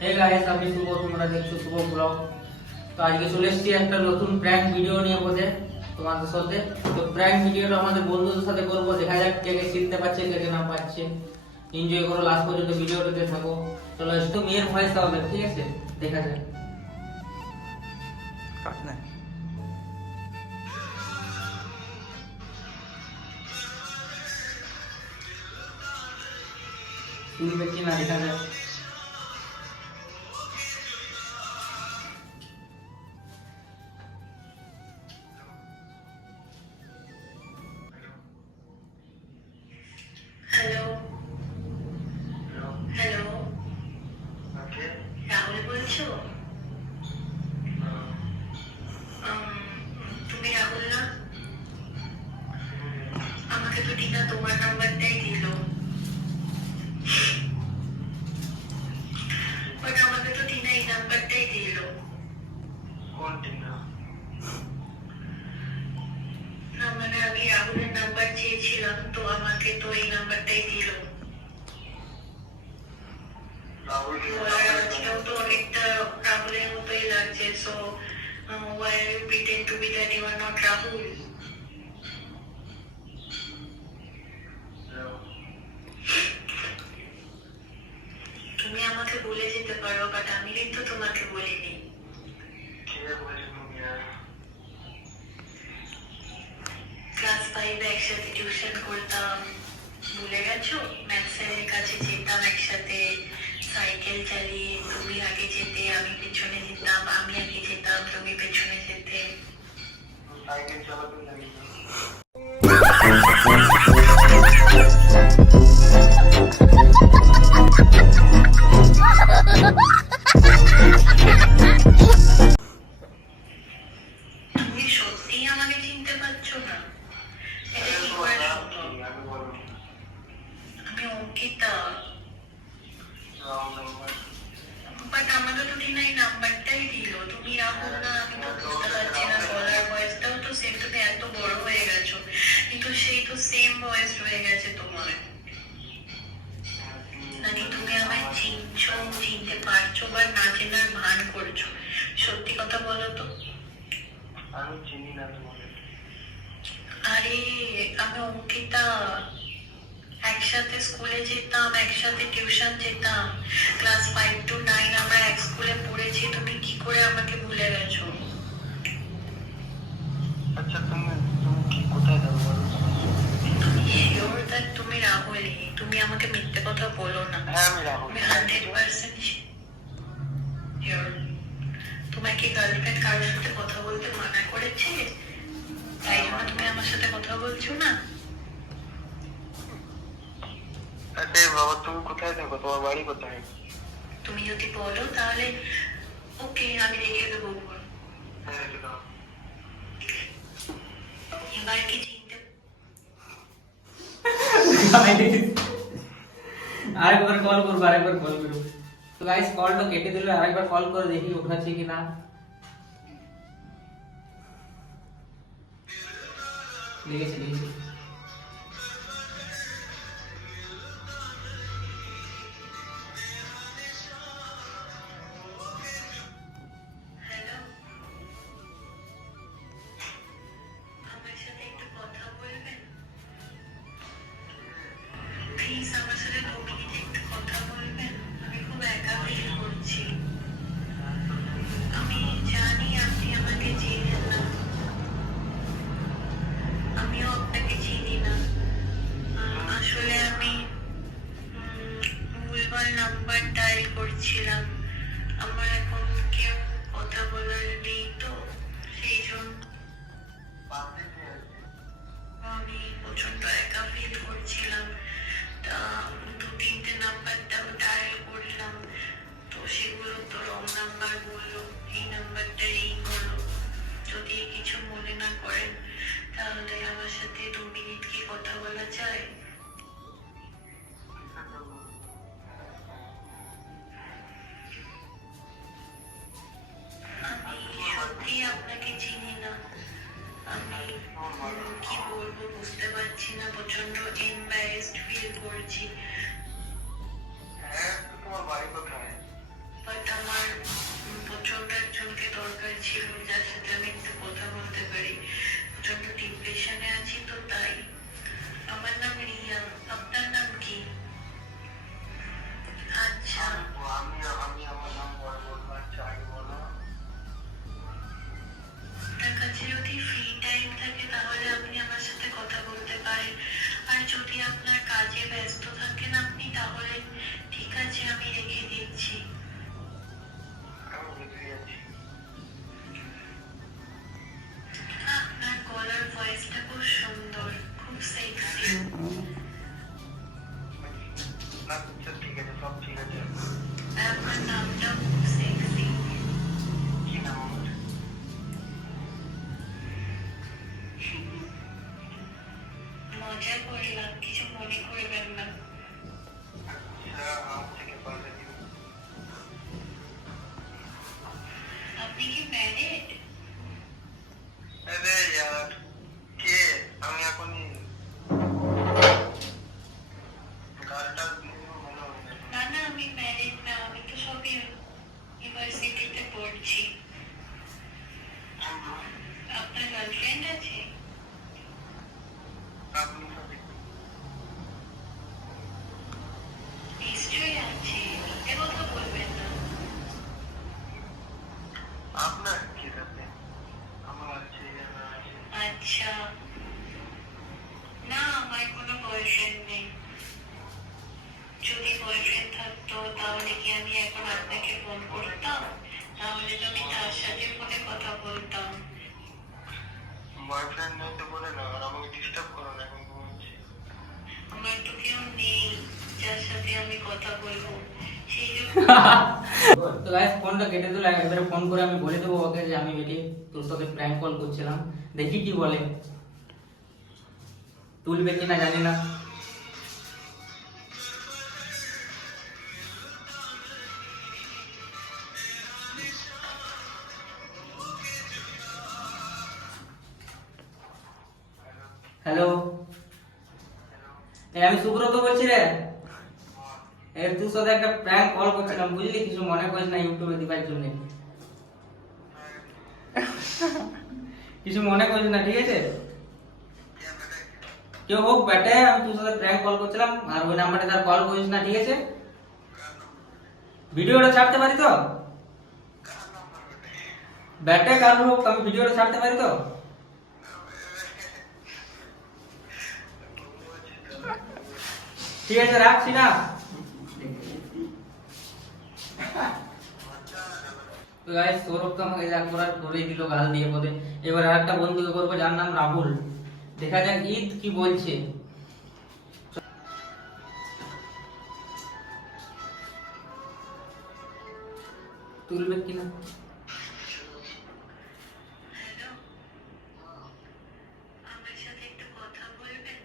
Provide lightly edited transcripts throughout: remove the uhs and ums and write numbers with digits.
Hey guys, আমি শুভ, তোমরা দেখছো শুভ ব্লগ। তো আজকে চলে এসেছি একটা নতুন প্র্যাঙ্ক ভিডিও নিয়ে বসে তোমাদের সাথে। তো প্র্যাঙ্ক ভিডিওটা আমাদের বন্ধুদের সাথে করবো, দেখা যাক কে কে চিনতে পারছে কে কে না পারছে। এনজয় করো, লাস্ট পর্যন্ত ভিডিওটাতে থাকো। চলো, একটু মেয়ের ভয়েস হবে, ঠিক আছে? দেখা যাক। কাট না, শুনবে কি না দেখা যাক। হ্যালো হ্যালো, রাহুল বলছো? তুমি রাহুল না? আমাকে তো টিনা তোমার নাম্বারটাই দিল, বাট আমাকে তো টিনা এই নাম্বারটাই দিল। কোন টিনা? না মানে আমি রাহুলের নাম্বার চেয়েছিলাম, তো আমাকে তো এই নাম্বারটাই দিল। রাহুল আজকেও তো অনেকটা রাহুলের মতোই লাগছে। So why are you pretend to be that you are not Rahul? তুমি আমাকে বলে যেতে পারো, বাট আমি কিন্তু তোমাকে বলিনি। কে বলে তুমি? আর ক্লাস 5 একসাথে টিউশন করতাম, ভুলে গেছো? ম্যাথ স্যারের কাছে যেতাম একসাথে সাইকেল চালিয়ে। তুমি আগে যেতে, আমি পেছনে যেতাম, আমি আগে যেতাম, তুমি পেছনে যেতে। সাইকেল চালাতে জানি না। তুমি সত্যিই আমাকে চিনতে পারছো না? এটা কি করে সম্ভব? আমি বলো। আমি অঙ্কিতা। রাহুল নাম্বার। বাট আমাকে তো টিনা এই নাম্বারটাই দিল। তুমি রাহুল না? আমি তো বুঝতে পারছি না, গলার ভয়েসটাও তো সেম। তুমি এত বড় হয়ে গেছো, কিন্তু সেই তো সেম ভয়েস রয়ে গেছে তোমার। নাকি তুমি আমায় চিনছো, চিনতে পারছো, বা না চেনার ভান করছো? সত্যি কথা বলো তো। আমি চিনি না তোমাকে। আরে আমি অঙ্কিতা। একসাথে স্কুলে যেতাম, একসাথে টিউশন যেতাম। ক্লাস 5 to 9 আমরা এক স্কুলে পড়েছি। তুমি কি করে আমাকে ভুলে গেছো? আচ্ছা, তুমি তুমি কি কোথায় যাবো বলো? তুমি শিওর দ্যাট তুমি রাহুলই? তুমি আমাকে মিথ্যে কথা বলো না। হ্যাঁ, আমি রাহুল। আমি 100% শিওর। তোমার কি গার্লফ্রেন্ড কারোর সাথে কথা বলতে মানা করেছে, তাই জন্য তুমি আমার সাথে কথা বলছো না? আরে বাবা, তুমি কোথায় থাকো? তোমার বাড়ি কোথায়? তুমি যদি বলো তাহলে ওকে, আমি রেখে দেবো। হ্যাঁ, রেখে দাও। এবার কি চিনতে? আরেকবার কল করবো, আরেকবার কল করবো। তো গাইস, কলটা কেটে দিলে আরেকবার কল করে দেখি উঠাচ্ছে কি না। লিখেছি লিখেছি। হ্যালো, আমার সাথে একটু কথা বলবেন প্লিজ? আমার সাথে 2 মিনিট একটু কথা বলবেন? আমি খুব একা ফিল করছি। আমি জানি আপনি আমাকে চেনেন না, আমিও আপনাকে চিনি না। আসলে আমি ভুলভাল নাম্বার ডায়াল করছিলাম। আমার এখন কেউ কথা বলার নেই, তো সেই জন্য আমি প্রচন্ড একা ফিল করছিলাম। তা 2-3টে নাম্বার ডায়াল করলাম, তো সেগুলো তো রং নাম্বার বললো। এই নাম্বারটা এই হলো। যদি কিছু মনে না করেন, তাহলে আমার সাথে 2 মিনিট কি কথা বলা যায়? আমি সত্যি আপনাকে চিনি না। আমি কি বলবো বুঝতে পারছি না, প্রচন্ড এম্বারেসড ফিল করছি। হ্যাঁ, তো তোমার বাড়ি কোথায়? বাট নামটা খুব সেক্সি। কি নাম আমার? মজা করলাম, কিছু মনে করবেন না। আচ্ছা, আমার থেকে পাল্টে দিন। আপনি কি ম্যারিড? আরে यार, কে? আমি এখনই গালটা দিয়ে দেবো, ভালো হবে না। না না, আমি ম্যারিড না, আমি তো সবই ইউনিভার্সিটিতে পড়ছি। আপনার গার্লফ্রেন্ড আছে? আপনি সবই নিশ্চয়ই আছে, মিথ্যে কথা বলবেন না। আপনার কি সাথে আমার আছে না আছে? আচ্ছা, না আমার কোনো বয়ফ্রেন্ড নেই। যদি বয়ফ্রেন্ড থাকতো তাহলে কি আমি এখন আপনাকে ফোন করতাম? তাহলে তো আমি তার সাথে ফোনে কথা বলতাম। বয়ফ্রেন্ড নেই তো বলে না, আর আমাকে ডিস্টার্ব করো না, এখন ঘুমাচ্ছি। আমার তো কেউ নেই যার সাথে আমি কথা বলবো, সেই জন্য। তো গাইস ফোনটা কেটে দিল, একবারে ফোন করে আমি বলে দেবো ওকে যে আমি বেটি তোর সাথে প্র্যাঙ্ক কল করছিলাম, দেখি কি বলে, তুলবে কিনা জানি না। হ্যালো, আমি সুব্রত বলছি রে। তোর সাথে একটা প্র্যাঙ্ক কল করছিলাম, বুঝলি, কিছু মনে করিস না, ইউটিউবে দিবার জন্য। কিছু মনে করিস না, ঠিক আছে? কেউ হোক বেটে, আমি তোর সাথে প্র্যাঙ্ক কল করছিলাম, আর ওই নাম্বারে তার কল করিস না, ঠিক আছে? ভিডিওটা ছাড়তে পারি তো? বেটে কার হোক, আমি ভিডিওটা ছাড়তে পারি তো? ঠিক আছে, রাখছি না। তো গাইস সৌরভ তো আমাকে যা করার করেই দিল, গাল দিয়ে পদে। এবার আরেকটা বন্ধুকে করবো যার নাম রাহুল, দেখা যাক ঈদ কি বলছে। তুলবে কিনা। হ্যালো, আমার সাথে একটু কথা বলবেন?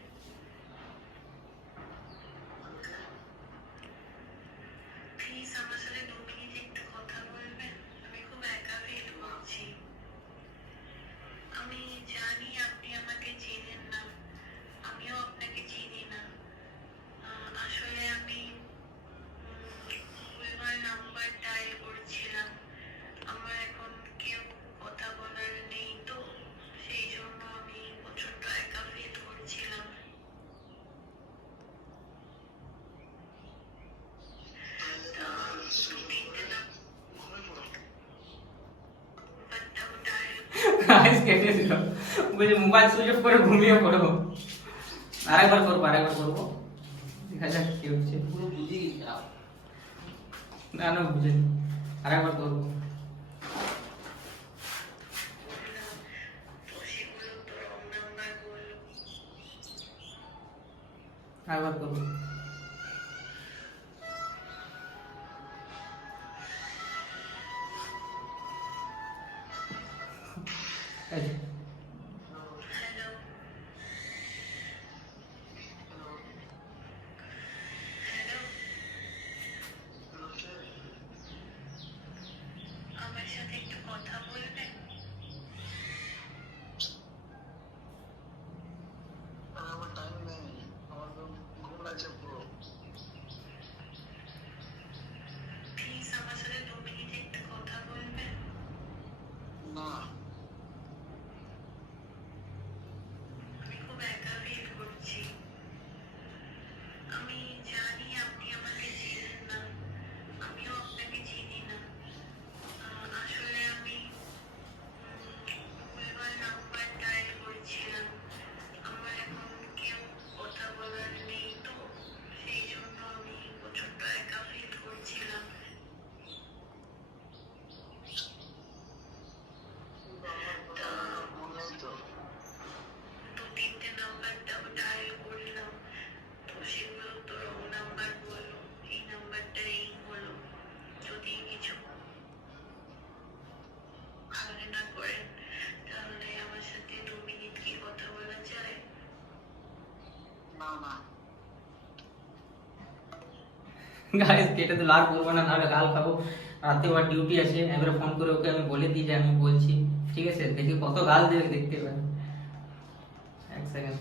প্লিজ আমার সাথে 2 মিনিট একটু কথা বলবেন, আমি খুব একা ফিল করছি। আমি জানি আপনি আমাকে চেনেন না, আমিও আপনাকে চিনি না। আসলে আমি ভুলভাল নাম্বার ডায়াল করছিলাম। আমার এখন কেউ কথা বলার নেই, তো সেই জন্য আমি প্রচন্ড একা ফিল করছিলাম। তা 2-3টে নাম্বারটাও ডায়াল। গাইস কেটে দিল, বলছে মোবাইল সুইচ অফ করে ঘুমিয়ে পড়ো। আরেকবার করবো, দেখা যাক কি হচ্ছে। পুরো বুঝে গেছিলাম, না না বুঝেনি, আরেকবার করবো। তো সেগুলো তো রং নাম্বার বললো। আরেকবার করবো। এই যে, হ্যালো, হ্যালো, আমার সাথে একটু কথা বলবেন? আমার টাইম নেই, আমার তো ঘুম লাগছে পুরো। প্লিজ আমার সাথে 2 মিনিট একটু কথা বলবেন? না, আমি খুব একা ফিল করছি। আমি জানি আপনি আমাকে চেনেন না, আমিও আপনাকে চিনি না। আসলে আমি গাইস কেটে তো লাগ করবো না, নাহলে গাল খাবো। রাতে আবার ডিউটি আছে, এবারে ফোন করে ওকে আমি বলে দিই যে আমি বলছি, ঠিক আছে? দেখি কত গাল দেবে, দেখতে পাবেন। এক সেকেন্ড।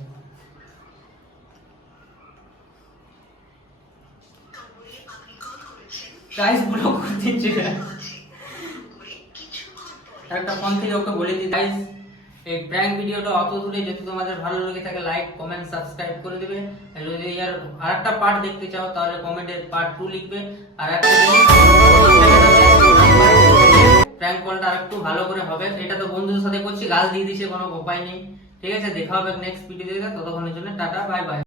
গাইস ব্লক করে দিচ্ছে। একটা ফোন থেকে ওকে বলে দিই গাইস, এই প্র্যাঙ্ক ভিডিওটা অত দূরে, যদি তোমাদের ভালো লেগে থাকে লাইক কমেন্ট সাবস্ক্রাইব করে দিবে। আর যদি এর আরেকটা পার্ট দেখতে চাও তাহলে কমেন্টে পার্ট 2 লিখবে। আর একটা প্র্যাঙ্ক কলটা আরেকটু ভালো করে হবে, এটা তো বন্ধুদের সাথে করছি, গাল দিয়ে দিছে, কোনো উপায় নেই। ঠিক আছে, দেখা হবে নেক্সট ভিডিওতে, ততক্ষণের জন্য টাটা বাই বাই।